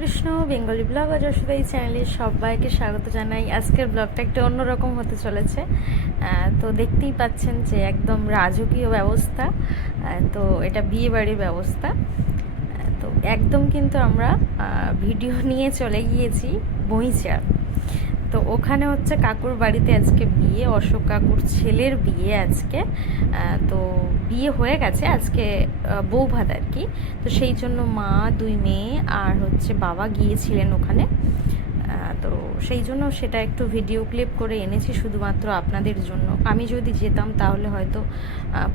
Krishna, Bengali blog অজস্র এই চ্যানেলে সবাইকে স্বাগত জানাই। আজকের ব্লগটা একটু অন্যরকম হতে চলেছে। তো দেখতেই পাচ্ছেন যে একদম রাজকীয় ব্যবস্থা। তো এটা বিয়ে বাড়ির ব্যবস্থা তো একদম কিন্তু আমরা ভিডিও নিয়ে চলে গিয়েছি বইচা তো ওখানে হচ্ছে কাকুর বাড়িতে আজকে বিয়ে, অশোক কাকুর ছেলের বিয়ে আজকে। তো বিয়ে হয়ে গেছে আজকে বউ ভাত আর কি। তো সেই জন্য মা, দুই মেয়ে আর হচ্ছে বাবা গিয়েছিলেন ওখানে। তো সেই জন্য সেটা একটু ভিডিও ক্লিপ করে এনেছি শুধুমাত্র আপনাদের জন্য। আমি যদি যেতাম তাহলে হয়তো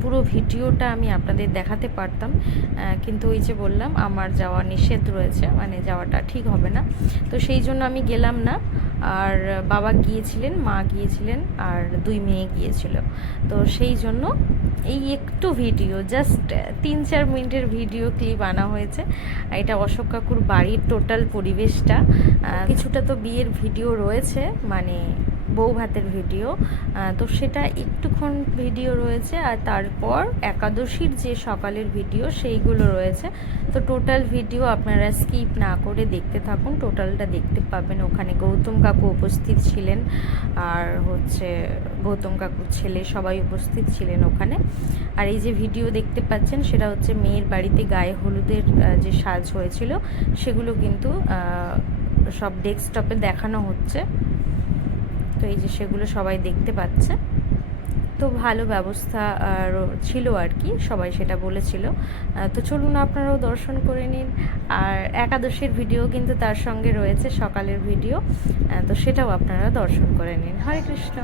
পুরো ভিডিওটা আমি আপনাদের দেখাতে পারতাম। কিন্তু ওই যে বললাম, আমার যাওয়া নিষেধ রয়েছে মানে যাওয়াটা ঠিক হবে না। তো সেই জন্য আমি গেলাম না। আর বাবা গিয়েছিলেন, মা গিয়েছিলেন আর দুই মেয়ে গিয়েছিল। তো সেই জন্য এই একটু ভিডিও জাস্ট তিন চার মিনিটের ভিডিও ক্লিপ আনা হয়েছে। এটা অশোক কাকুর বাড়ির টোটাল পরিবেশটা। কিছুটা তো বিয়ের ভিডিও রয়েছে মানে বউ ভাতের ভিডিও তো সেটা একটুক্ষণ ভিডিও রয়েছে আর তারপর একাদশীর যে সকালের ভিডিও সেইগুলো রয়েছে। তো টোটাল ভিডিও আপনারা স্কিপ না করে দেখতে থাকুন। টোটালটা দেখতে পাবেন। ওখানে গৌতম কাকু উপস্থিত ছিলেন। আর হচ্ছে গৌতম কাকুর ছেলে সবাই উপস্থিত ছিলেন ওখানে। আর এই যে ভিডিও দেখতে পাচ্ছেন, সেটা হচ্ছে মেয়ের বাড়িতে গায়ে হলুদের যে সাজ হয়েছিল, সেগুলো কিন্তু সব ডেস্কটপে দেখানো হচ্ছে। তো এই যে সেগুলো সবাই দেখতে পাচ্ছে। তো ভালো ব্যবস্থা ছিল আর কি সবাই সেটা বলেছিল। তো চলুন আপনারাও দর্শন করে নিন। আর একাদশীর ভিডিও কিন্তু তার সঙ্গে রয়েছে, সকালের ভিডিও। তো সেটাও আপনারা দর্শন করে নিন। হরে Krishna.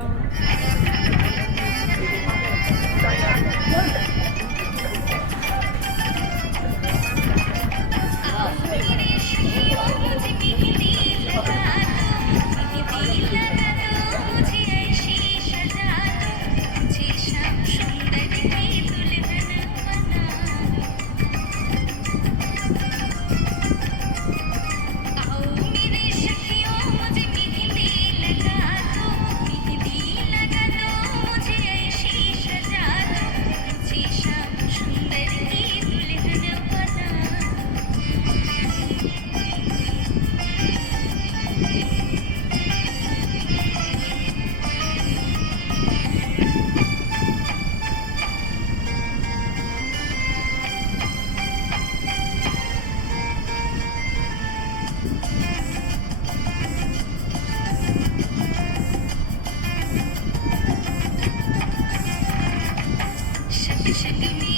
Shut you.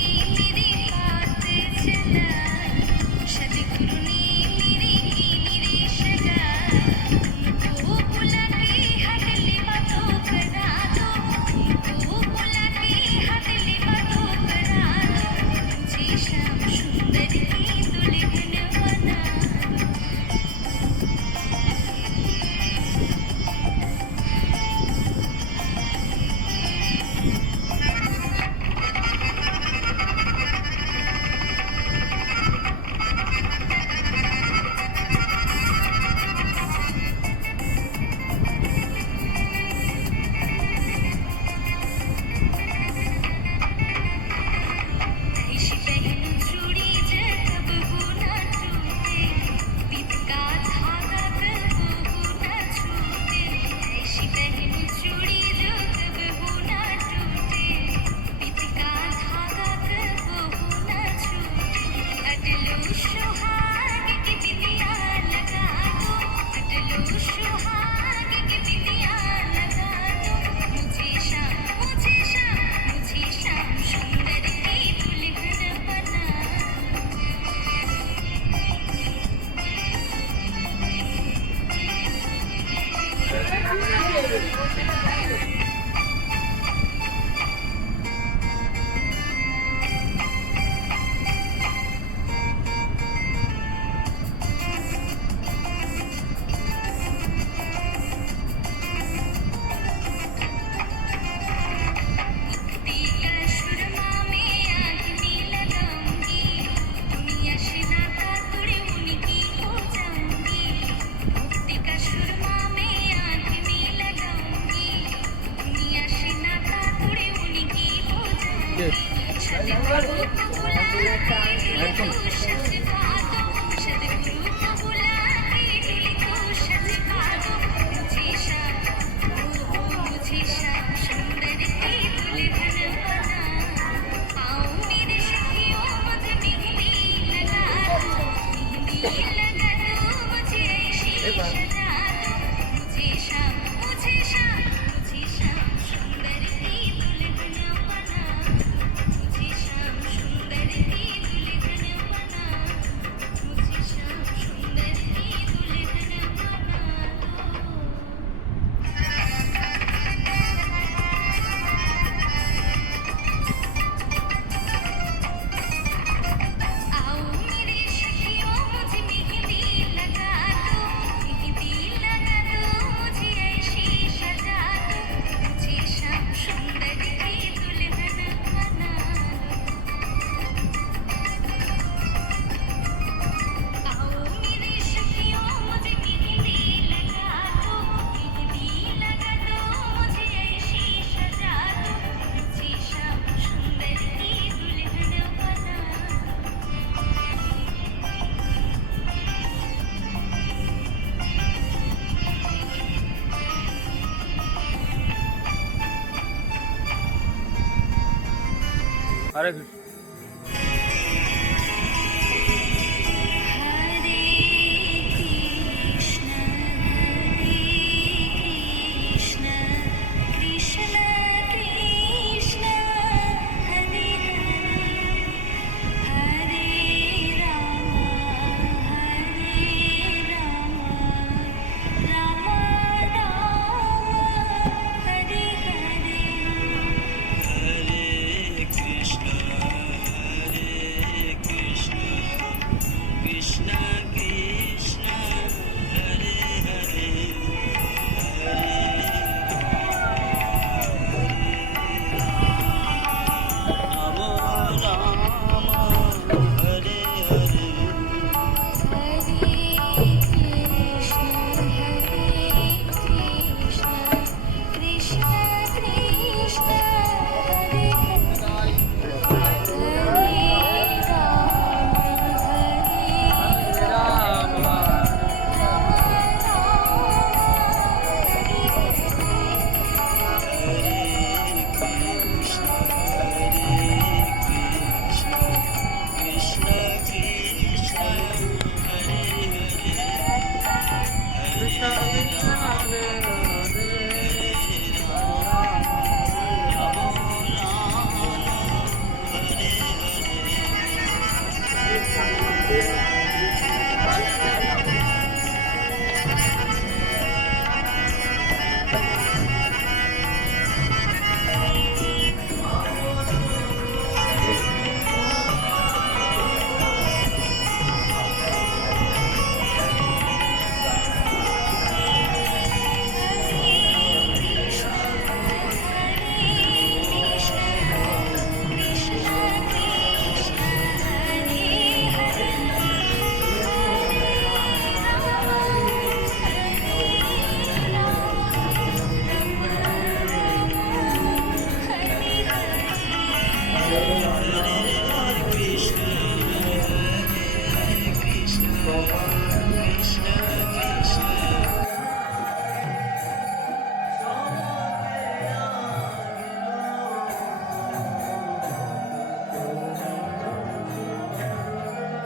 Thank you. Hare Krishna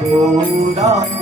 Gauranga